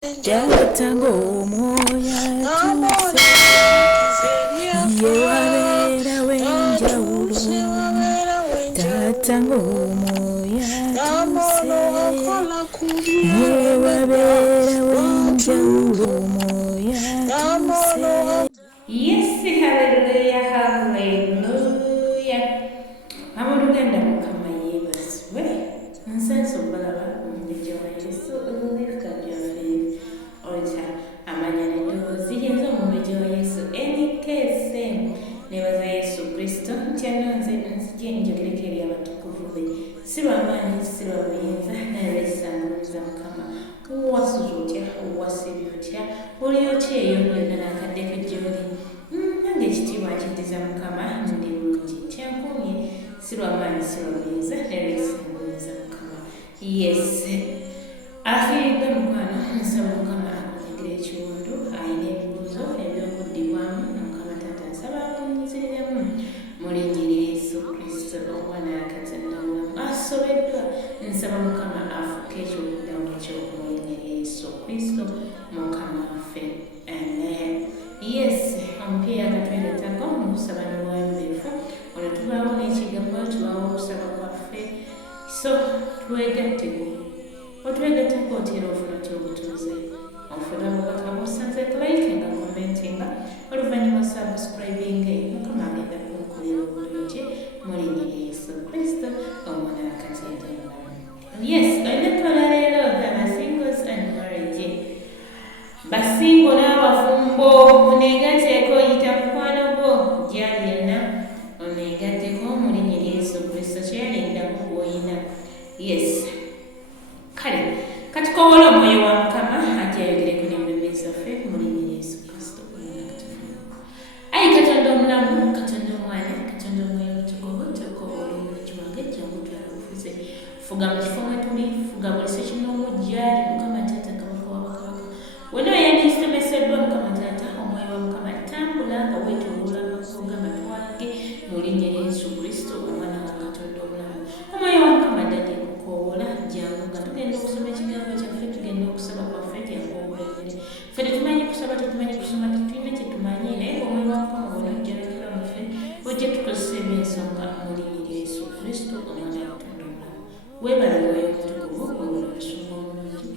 Jatango moya tuse yewabera wenjawulo tatango moya tuse yewabera wenjawulo moya tuse. Yes, hallelujah, hallelujah. Luganda mukama yeebazibwe nsenso balaba omumbejja wa YESU oluleka gyaffe ota amanya n'eddoboozi ly'enza omumbejja wa YESU NKSM nebaza Yesu Kristo ntyannonze nzije njogereko eri abatukuvu be si lw'amaanyi si lwa buyinza naye lw'essanguliza mukama wasuza otya wasibye otya oli otya eyo yonna n'akaddeko gy'oli nange ekitiibwa nkiddiza mukama ndi bulungi kyankumye si lw'amaanyi si lwa buyinza naye lw'essanguliza mukama. Yes, afiiridde mukwano nsaba mukama akunyigira ekiwundu ayina ebibuuzo eby'okuddibwamu mukama taata nsaba akunyiziriramu mu linnya lya Yesu Kristo omwana wa Katonda omulamu asobeddwa nsaba mukama afuuke ekyokuddamu ekyo mu linnya lya Yesu Kristo mukama waffe amen. Yes, omupiira katwegatako mu kusaba n'obwembeefu olwo tubaawo n'ekigambo tubaawo okusaba kwaffe so twegatteko otwegatteko otera ofuna kyobutuuze ofuna obubaka bw'osanze like nga commentinga oluvannyuma subscribinga mukama agenda kunkolera obulungi mu linnya lya Yesu Kristo omwana wa Katonda omulamu. Yes, olunaku leero abasingles and marriage basingo n'abafumbo oneegatteko yita mukwano gwo gyali yenna oneegatteko mu linnya lya Yesu Kristo kyeyalindako gw'oyina. Yes, kale katukowola omwoyo wa mukama ate ayogereko n'emmeeme zaffe mu linnya lya Yesu Kristo omwana Katonda. Ayi Katonda omulamu, Katonda omwana, Katonda omwoyo omutukuvu tukowola omulungi wange jangu twala bufuze fuga mu kifo mwe tuli fuga buli sekinoomu gyali mukama taata kabaka w'abakabaka wonna yandisimeseddwa mukama taata omwoyo wa mukama tambula nga weetooloola amakubo g'amatwage mu linnya lya Yesu Kristo omwana wa Katonda omulamu. Omwoyo wa mukama ddadde nkukoowola jangu nga tugenda okusoma ekigambo kyaffe tugenda okusaba kwaffe jangu obulengere ffe tetumanyi kusaba tetumanyi kusoma tetulina kye tumanyi naye omwoyo wa mukama wonna ojjanukira muffe ojja tukozesa ebyensonga mu linnya lya Yesu Kristo omwana wa Katonda omulamu. Weebale mwoyo omutukuvu wewula obusungu obulungi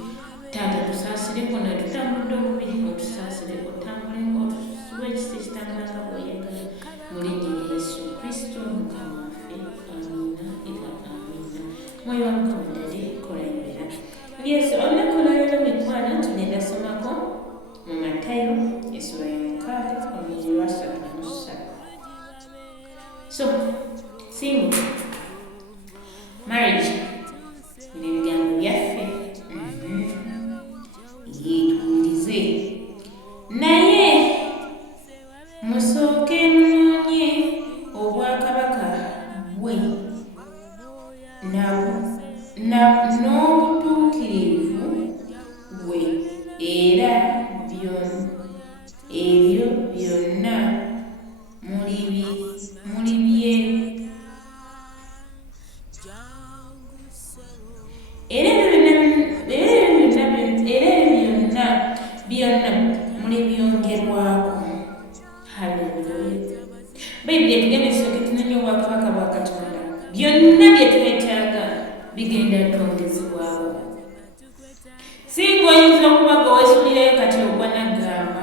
taata tusaasireko na tutambudde omubi otusaasire otambule otusuba ekisa ekitambulanga bw'oyagala mu linnya lya Yesu Kristo mukama waffe amiina era amiina. Mwoyo wa mukama ddade kola embeera. Yes, olunaku lwaleero mikwano tugenda somako mu Matayo essula ya 6 omwezi wa 3. So single marriage n'ebigambo byaffe yeetuwulize naye musooke munoonye obwakabaka bwe n'obutuukirivu bwe era ebyo byonna mulibyongerwako. Haleluya. Bayibuli etugamba tusooke tunoonye obwakabaka bwa Katonda byonna bye twetaaga bigenda twongezebwako. Singa oyinza okuba nga weesuulirayo kati ogwa naggamba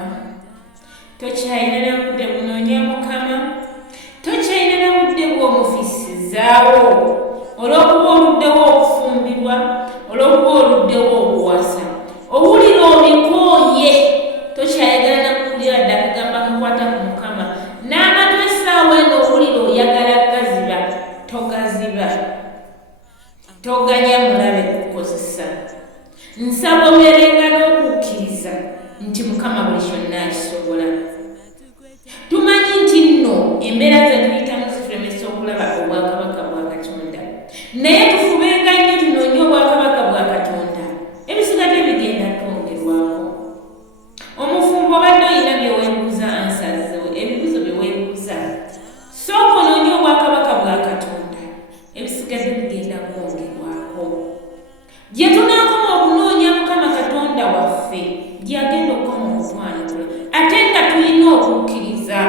gyagenda okukoma okutwanukula ate nga tulina okukkiriza.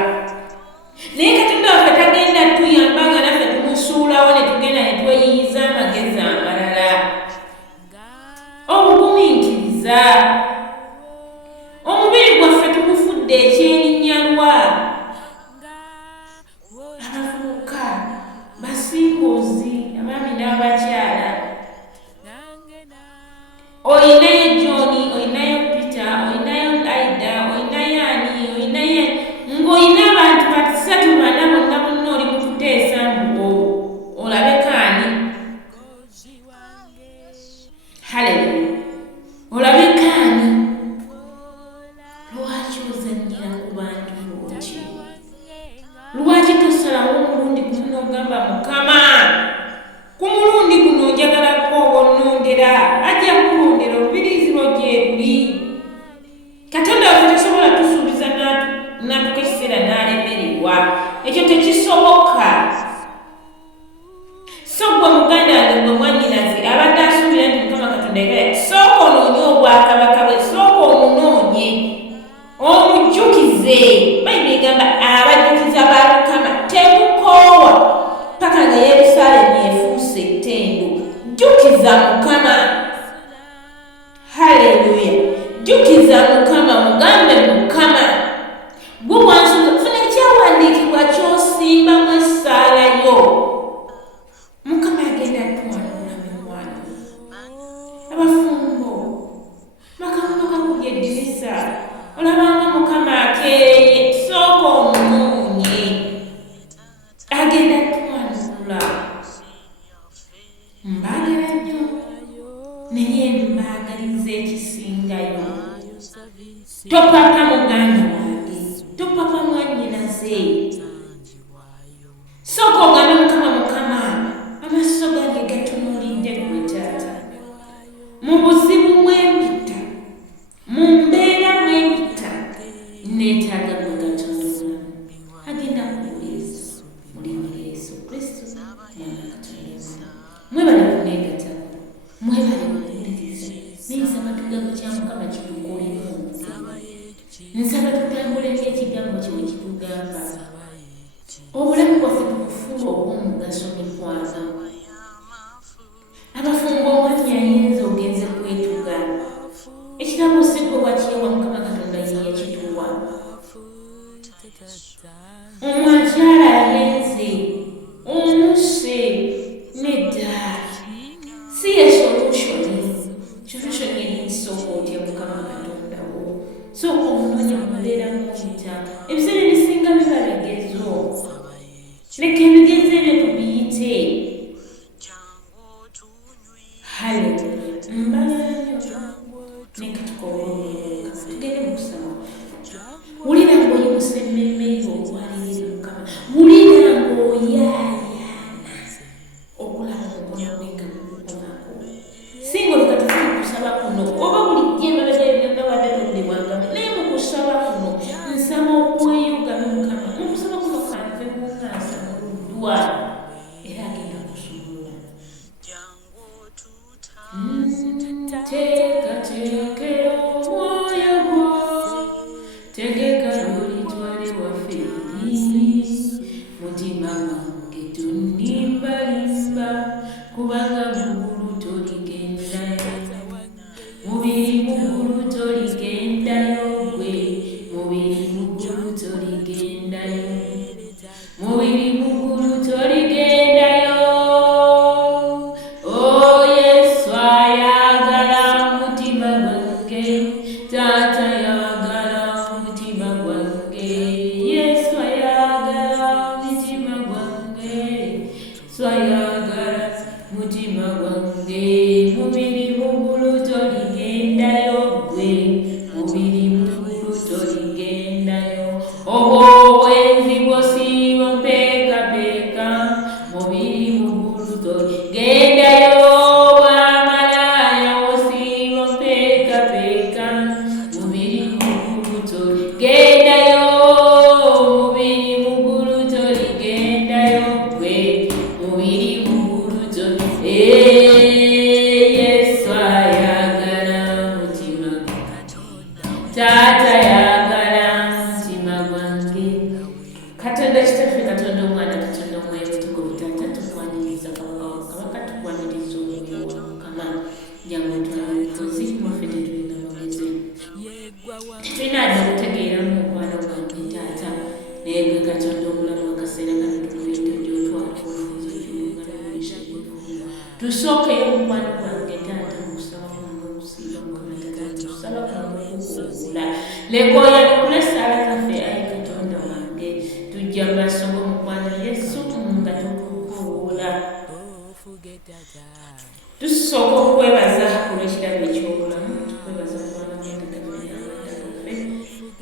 Naye Katonda waffe tagenda tuyamba nga naffe tumusuulawo ne tugenda ne tweyiyiza amagezi amalala. Obugumiikiriza, omubiri gwaffe tugufudde ekyerinnyalwa. Abavubuka, basimboozi, abaami n'abakyala, oyinayo John, oyinayo Peter, oyinayo Aida, oyinayo Ani, oyinayo ng'olina abantu basatu bana bonna bonna oli mu kuteesa mbugo olabeka ani? Haleluya! Olabeka ani? Lwaki ozannyira ku bantu boki? Lwaki tosalawo omulundi guno n'ogamba Mukama, ku mulundi guno njagalako obonnondera, ajja kulondera olubirizibwa gye luli. Katonda waffe tasobola tusuubiza n'atuka ekiseera n'alemererwa. Ekyo tekisoboka. So gwe muganda wange, gwe mwannyinaze abadde asuubira nti Mukama Katonda yagala, sooka onoonye obwakabaka bwe, sooka omunoonye omujjukize. Bayibuli egamba abajjukiza ba Mukama temukoowa paka nga Yerusaalemi efuuse ettendo. Jjukiza Mukama. Haleluya! Jjukiza Mukama, mugambe Mukama, gwe wansuuza. Funa ekyawandiikibwa ky'osimbamu essaala yo. Mukama agenda atwanula mikwano. Abafumbo, makamuno kakubye eddirisa, olabanga Mukama akeeye, sooka omunoonye. Agenda atwanula. Mbaagala nnyo naye mbaagaliza ekisingayo. Topapa muganda wange, topapa mwannyinaze. Sooka ogambe Mukama, Mukama, amaaso gange gatunuulidde ggwe Taata. Mu buzibu mwempita, mu mbeera mwempita, neetaaga ggwe Katonda omulamu. Agenda kuweesa mu linnya lya Yesu Kristo, Mwana Katonda omulamu. Mwebale kuneegatako, mwebale okuwuliriza. Nsaba tugambo kya Mukama kitukolemu. Nsaba tutambule ng'ekigambo kye bwe kitugamba. Obulamu bwaffe tukufuula obw'omugaso mikwano. Abafumbo omwami ayinza ogenze kwetuga. Ekigambo si gwe wakyewa, Mukama Katonda ye yakituwa. Omwakyala ayenze, omuse, nedda. Si ye solutioni. Solutioni erinsooka otya Mukama Katonda wo. Sooka omunoonya mubeera muyita. Ebiseera ebisinga biba bigezo. Leka ebigezo ebyo tubiyite. Haleluya! Mbagala nnyo nekatukobololera tugende mu kusaba. Wulira ng'oyimusa emmemme yo olwalirira Mukama. Wulira ng'oyaayaana okulaba omukono gwe nga gukukomako. Singa oleka tufuna kusaba kuno oba bulijjo emabega ebigenda wadde tondebwangamu, naye mu kusaba kuno nsaba okweyugamu Mukama. Mu kusaba kuno kanve kunkansa muluddwa era agenda kusobola. Teekateekera omwoyo gwo, tegeka lwolitwale waffe eri. Mutima gwange tonnimbalimba, kubanga muggulu toligendayo. Mubiri muggulu toligendayo gwe, mubiri muggulu toligendayo. Mubiri muggulu toligendayo. Oh Yesu ayagala mutima gwange, Taata ayagala mutima gwange. Yesu ayagala mutima gwange, Yesu ayagala mutima gwange. Mubiri muggulu toligendayo gwe, mubiri muggulu toligendayo. Obwenzi bw'osiiba mpeekapeeka, mubiri muggulu toligendayo. Bw'amalaya bw'osiiba mpeekapeeka, mubiri taata yagala mutima gwange. Katonda kitaffe, Katonda omwana, Katonda omwoyo omutukuvu, taata tukwaniriza kabaka tukwaniriza omwoyo wa Mukama. Jangu otwala obufuzi mwaffe tetulina magezi, tetulina adda kutegeeramu mukwano gwange taata, naye gwe Katonda omulamu akaseera kano tukuyita gy'otwala obufuzi okyolugalamulisha tusookeyo mukwano gwange taata, mukusaba kwange okusiiba Mukama taata, tusaba kwange okukuwuula lekooya likula essaala zaffe ayi Katonda wange, tujja mu maaso g'omukwano Yesu nga tukukuwuula. Tusooka okwebaza olw'ekirabo eky'obulamu, tukwebaza kubanga gendagaffe,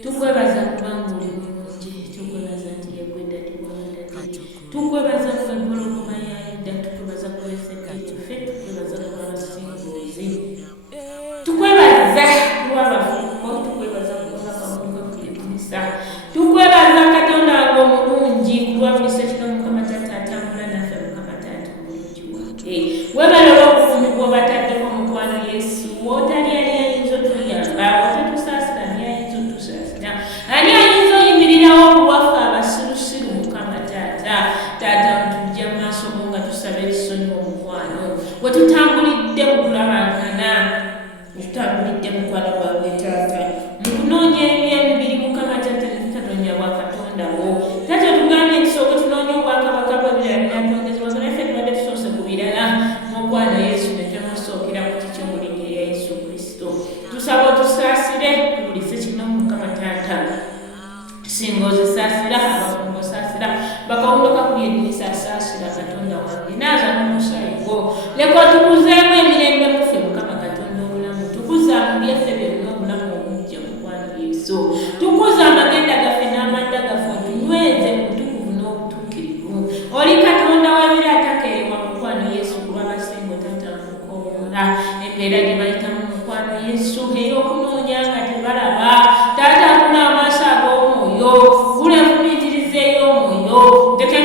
tukwebaza kubanga oli bulungi, tukwebaza nti yegwe ddadi w'abadadi, tukwebaza ku empologoma yayidda, tukwebaza ku lwesekaife, tukwebaza ku lwabasingozi, tukwebaza ku lwabafumbo, tukwebaza ku lwabakamuka kuyekumisa, tukwebaza Katonda wange omulungi ku lwa buli sekino Mukama taata atambula naffe Mukama taata omulungi wange. Webale olw'obufumu bw'obataddeko mukwano Yesu, w'otali ali ayinza otuyamba, w'otatusaasira ani ayinza otusaasira, ani ayinza oyimirirawo ku lwaffe abasirusiru Mukama taata. Taata mutujja mu maaso go nga tusaba ekisonyi omukwano, we tutambulidde mu kulabangana, tutambulidde mukwano gwange taata, mu kunoonya eby'emibiri Mukama taata ne tutatonya bwa Katonda wo. Taata otugambye ekisooka tunoonya obwakabaka bw'ebirala binatwongezebwa, so naffe tubadde tusoose ku birala mukwano Yesu ne tumusookera ku kikyo mu linnya lya Yesu Kristo. Tusaba otusaasire ku buli sekino Mukama taata, singa ozisaasira abafumbo osaasira, bakawundoka ku byedinisa asaasira Katonda wange, naaza n'omusaayi gwo, leka otukuzeemu emirembe muffe Mukama Katonda obulamu, tukuza mu byaffe byonna obulamu obuggya mukwano Yesu, tukuza amagenda gaffe n'amanda gaffe, otunyweze mu butukuvu n'obutuukirivu. Oli Katonda w'ebire atakeerewa mukwano Yesu, kuba basinga taata mukoola embeera gye bayitamu mukwano Yesu, era okunoonya nga tebalaba taata akuna amaaso ag'omwoyo, gulefumiitirizeeyo omwoyo, leka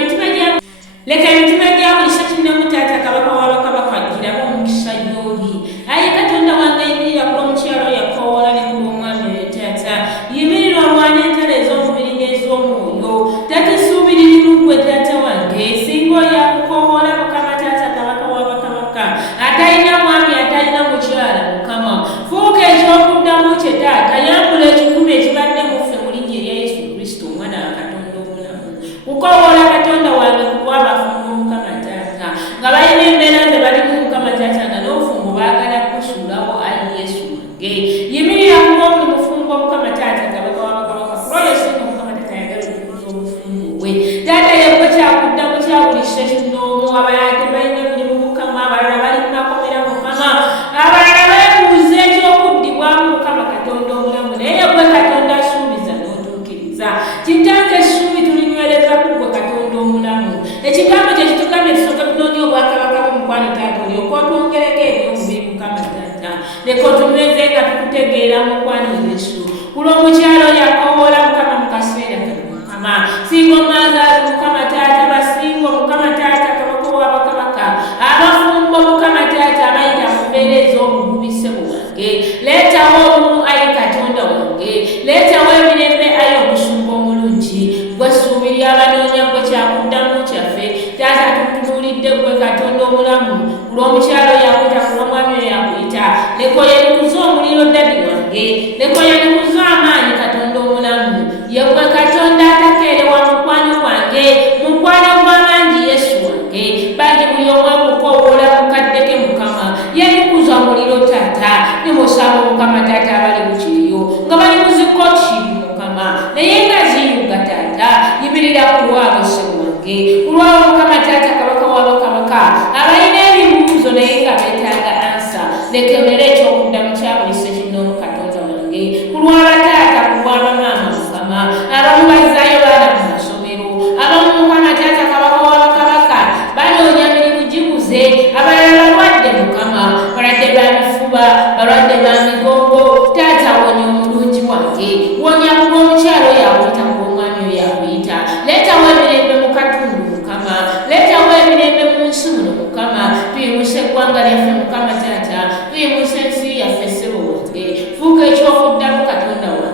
emitima gya buli sekinnamu taata kabaka w'abakabaka girabe omukisa gy'oli. Ayi Katonda wange, yimirira ku lw'omukyalo yakoowoola ne ku lw'omwami oyo taata, yimirira olwana entalo ez'omubiri n'ez'omwoyo taata, essuubi lirimu ggwe taata wange, singa oyo akukoowoola Mukama taata kabaka w'abakabaka, atalina mwami atalina mukyala Mukama, fuuka ekyokuddamu kye taata, yambula ekikumu ekibadde muffe mu linnya erya Yesu Kristo omwana wa Katonda obulamu. Kukoowoola Katonda wange ku bw'abafumbo Mukama taata, nga balina embeera ze balimu Mukama taata, nga n'obufumbo baagala kusuulawo ayi Yesu wange. Yimirira ku bw'obuli mufumbo Mukama taata kabaka w'abakabaka, kuba singa Mukama taata ayagala okukuza obufumbo bwe taata, yegwe kyakuddamu kya buli sekinoomu. Abalala tebalina mulimu Mukama, abalala bali mu makomera Mukama, abalala beebuuza ekyokuddibwamu Mukama Katonda obulamu, naye yegwe Katonda asuubiza n'otuukiriza. Kitange essuubi tulinywereza ku ggwe Katonda omulamu. Ekigambo kye kitugambye tusooke tunoonya obwakabaka bw'omukwano taata, olyoke otwongereko eby'omubiri Mukama taata, leka otunyweze nga tukutegeera mukwano Yesu, ku lw'omukyalo yakoowoola Mukama mu kaseera kano Mukama, singa omazaazi Mukama taata, basingo Mukama taata kabaka w'abakabaka, abafumbo Mukama taata abayita mu mbeera ez'obugubise bwange, leetawo obumu ayi Katonda wange, leetawo emirembe ayi omusumba omulungi, gwe ssuubi lyabanoonya, gwe kyakuddamu kyaffe taata, tutunuulidde gwe Katonda omulamu, ku lw'omukyalo yakuyita, ku lw'omwami oyo yakuyita, leka oyenikuza omuliro ddadi wange, leka oyenikuza amaanyi Katonda omulamu, yegwe Katonda atakeerewa mukwano gwange, mukwano gw'abangi Yesu wange, bangi buli omu akukoowoola mukaddeke Mukama, yenikuza omuliro taata, ne musaba Mukama taata abali ku kiriyo nga bali mu zikoti Mukama, naye nga ziyuga taata, yimirira ku lwabo Yesu wange, ku lwabo Mukama taata kabaka w'abakabaka, abalina ebibuuzo naye nga beetaaga ansa, lekemera ekyokuddamu kya buli sekinoomu Katonda wange, ku lw'abataata, ku lw'abamaama Mukama, abamu bazzaayo baana mu masomero, abamu Mukama taata kabaka w'abakabaka banoonya mirimu gikuze, abalala balwadde Mukama, balwadde ba bifuba, balwadde ba migongo taata, wonya omulungi wange, wonya ku lw'omukyalo yakuyita, ku lw'omwami oyo yakuyita, leetawo emirembe mu katundu Mukama, leetawo emirembe mu nsi muno Mukama, tuyimuse eggwanga lyaffe Mukama taata, tuyimuse ensi yaffe ssebo wange, fuuka ekyokuddamu Katonda wange.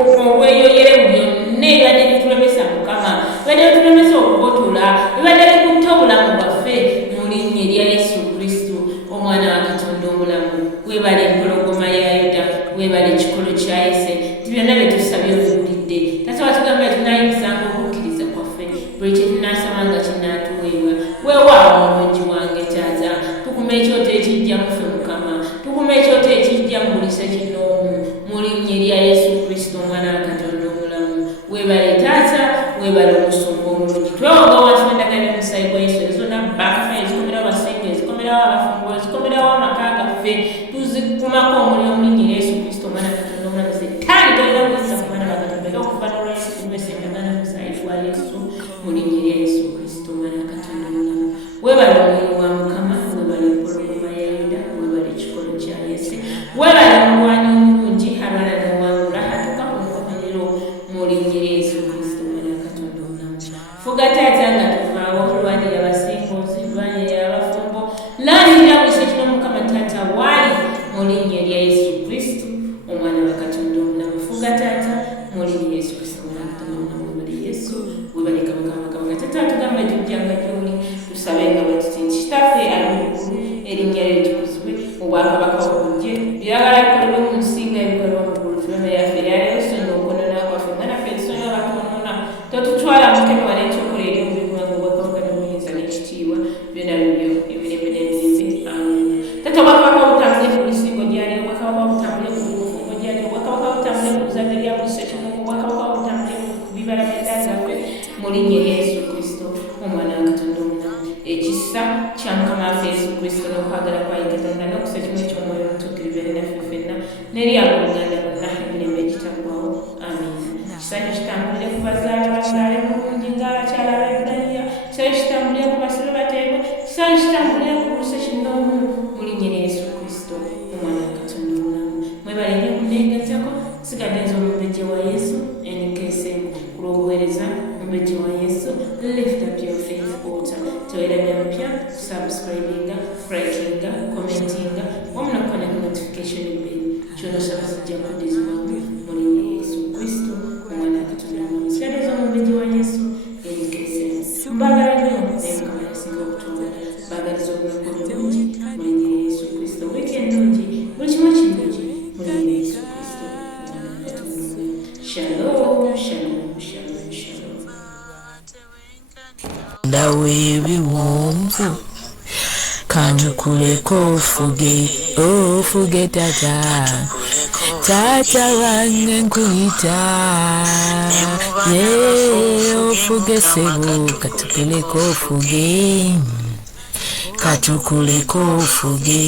obweyoyere byonna ebadde bitulemesa Mukama, ebadde bitulemesa okubotula, ebadde bikutta obulamu bwaffe mu linnya erya Yesu Kristo omwana wa Katonda omulamu. Weebale empologoma ya Yuda, weebale ekikolo kya Yese, byonna bye tusabye obiwulidde. Taata watugamba tunaayingisanga okukkiriza kwaffe, buli kye tunaasaba nga kinaatuweebwa. Weewaawo omulungi wange Taata, tukuma ekyoto ekijja muffe Mukama, tukuma ekyoto ekijja mu buli ssekinnoomu mu linnya erya Yesu Kristo omwana wa Katonda omulamu. Weebale Taata, weebale omusumba omulungi. Twewonga wansi w'endagala y'omusaayi gwa Yesu ezona baffe ezikomerawo abasinga, ezikomerawo abafumbo, ezikomerawo amaka gaffe, tuzikumako omuliro mu linnya erya Yesu Kristo omwana wa Katonda omulamu. Setaani tolina kuyinza ku mwana wa Katonda era okuva n'olw'Yesu tulwesa endagala y'omusaayi gwa Yesu mu linnya erya Yesu Kristo omwana wa Katonda omulamu. Weebale omuliro wa Mukama, weebale empologoma ya Yuda, weebale ekikolo kya Yese, weebale omulwanyi omulungi alwana n'owangula atuuka ku nkomerero mu linnya erya Yesu Kristo omwana wa Katonda omulamu. Fuga Taata nga tuvaawo lwanira abasingozi, lwanira abafumbo, lwanira buli sekino Mukama Taata waali mu linnya erya Yesu Kristo omwana wa Katonda omulamu. Fuga Taata mu linnya erya Yesu Kristo omwana wa Katonda omulamu. Weebale Yesu, weebale Kabaka. Taata tugamba tujjanga gy'oli, tusabe nga bwe tuti nti Kitaffe ali mu ggulu, erinnya lyo litukuzibwe, obwakabaka bujje, byagala bikolebwe mu nsi nga ebikolebwa mu ggulu. Ffenna yaffe eryaleero sonyiwa okwonoona kwaffe, nga naffe tusonyiwa abatwonoona, totutwala mu kkewa n'ekyokola eri omubi gwange, obwakabaka n'obuyinza n'ekitiibwa byonna bibyo emirembe n'emirembe. Amen. Taata obwakabaka butambule ku misingo gyali, obwakabaka butambule ku bufumbo gyali, obwakabaka butambule ku zzadde lya buli ssekinnoomu, obwakabaka butambule ku bibala by'edda zaffe mu linnya erya Yesu Kristo omwana wa Katonda omulamu. Ekisa kya Mukama waffe Yesu Kristo n'okwagala kwa Katonda n'okusa kimu eky'omwoyo omutuukirivu eri naffe ffenna n'eri abooluganda bonna emirembe egitaggwaawo. Amen. Kisanyu kitambulire ku bazaale bazaale bulungi ng'abakyala b'Ebbulaniya, kisanyu kitambulire ku basibe bateebwe, kisanyu kitambulire ku buli ssekinnoomu mu linnya erya Yesu Kristo omwana wa Katonda omulamu. Mwebale nnyo kunneegattako, sigadde nze omumbejja wa Yesu NKSM ku lw'obuweereza omumbejja wa Yesu. Lift up your faith altar. Toerabya mpya, subscribinga, likinga, commentinga, wamu n'okukola ku notification bell. Kyonna osaba zijja kuddizibwamu mu linnya erya Yesu Kristo omwana wa Katonda omulamu. Sigadde nze omumbejja wa Yesu NKSM. Mbaagala nnyo naye Mukama yasinga okutwagala. Mbaagaliza obulamu obulungi mu linnya erya Yesu Kristo. Wiiki ennungi, buli kimu ekirungi mu linnya erya Yesu Kristo omwana wa Katonda omulamu. Shalom, shalom, shalom, shalom. Ndawe ebiwonvu kanjukuleko ofuge Taata, Taata wange nkuyita, ofuge ssebo, katukuleko ofuge, katukuleko ofuge.